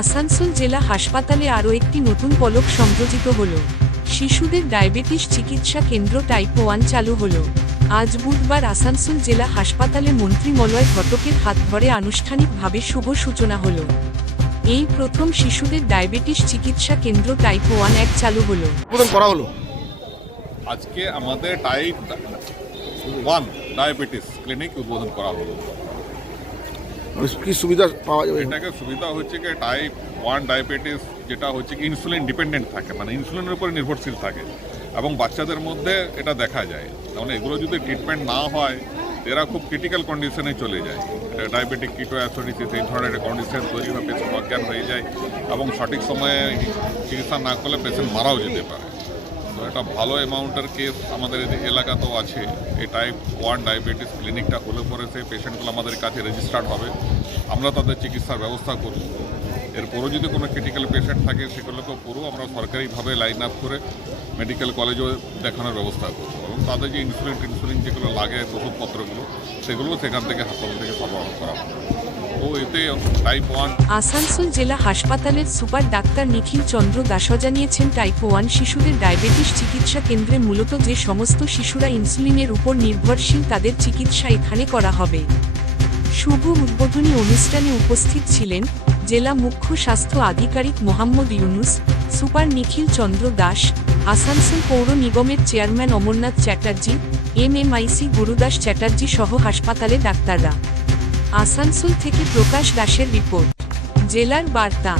আসানসোল জেলা হাসপাতালে আরও একটি নতুন পলক সংযোজিত হল। শিশুদের ডায়াবেটিস চিকিৎসা কেন্দ্র টাইপ ওয়ান চালু হল। আজ বুধবার আসানসোল জেলা হাসপাতালে মন্ত্রী মলয় ঘটকের হাত ধরে আনুষ্ঠানিকভাবে শুভ সূচনা হল। এই প্রথম শিশুদের ডায়াবেটিস চিকিৎসা কেন্দ্র টাইপ ওয়ান এক চালু হলো। উদ্বোধন করা হলো। আজকে আমাদের টাইপ ওয়ান ডায়াবেটিস ক্লিনিক উদ্বোধন করা হলো। কি সুবিধা পাওয়া যাবে এটাকে সুবিধা হচ্ছে কি টাইপ ওয়ান ডায়াবেটিস যেটা হচ্ছে কি ইনসুলিন ডিপেন্ডেন্ট থাকে মানে ইনসুলিনের উপরে নির্ভরশীল থাকে। এবং বাচ্চাদের মধ্যে এটা দেখা যায়। মানে এগুলো যদি ট্রিটমেন্ট না হয়, এরা খুব ক্রিটিক্যাল কন্ডিশনে চলে যায়। ডায়াবেটিক কিটো অ্যাসোডিসিস এই ধরনের কন্ডিশন তৈরি হয় পেশেন্ট অজ্ঞান হয়ে যায় এবং সঠিক সময়ে চিকিৎসা না করলে পেশেন্ট মারাও যেতে পারে। তো একটা ভালো অ্যামাউন্টের কেস আমাদের এলাকাতেও আছে। এই টাইপ ওয়ান ডায়াবেটিস ক্লিনিকটা হলে পরে সেই পেশেন্টগুলো আমাদের কাছে রেজিস্টার্ড হবে। আমরা তাদের চিকিৎসার ব্যবস্থা করব। এরপরও যদি কোনো ক্রিটিক্যাল পেশেন্ট থাকে, সেগুলোকে পুরো আমরা সরকারিভাবে লাইন আপ করে মেডিকেল কলেজেও দেখানোর ব্যবস্থা করব। এবং তাদের যে ইনসুলিন টিনসুলিন যেগুলো লাগে, ওষুধপত্রগুলো সেগুলো সেখান থেকে হাসপাতাল থেকে সরবরাহ করা আসানসোল জেলা হাসপাতালের সুপার ডাক্তার নিখিল চন্দ্র দাস জানিয়েছেন টাইপ ওয়ান শিশুদের ডায়াবেটিস চিকিৎসা কেন্দ্রে মূলত যে সমস্ত শিশুরা ইনসুলিনের উপর নির্ভরশীল, তাদের চিকিৎসা এখানে করা হবে। শুভ উদ্বোধনী অনুষ্ঠানে উপস্থিত ছিলেন জেলা মুখ্য স্বাস্থ্য আধিকারিক মোহাম্মদ ইউনুস, সুপার নিখিল চন্দ্র দাস, আসানসোল পৌর নিগমের চেয়ারম্যান অমরনাথ চ্যাটার্জি, এমএমআইসি গুরুদাস চ্যাটার্জি সহ হাসপাতালে ডাক্তাররা। আসানসোল থেকে প্রকাশ দাসের রিপোর্ট। জেলার বার্তা।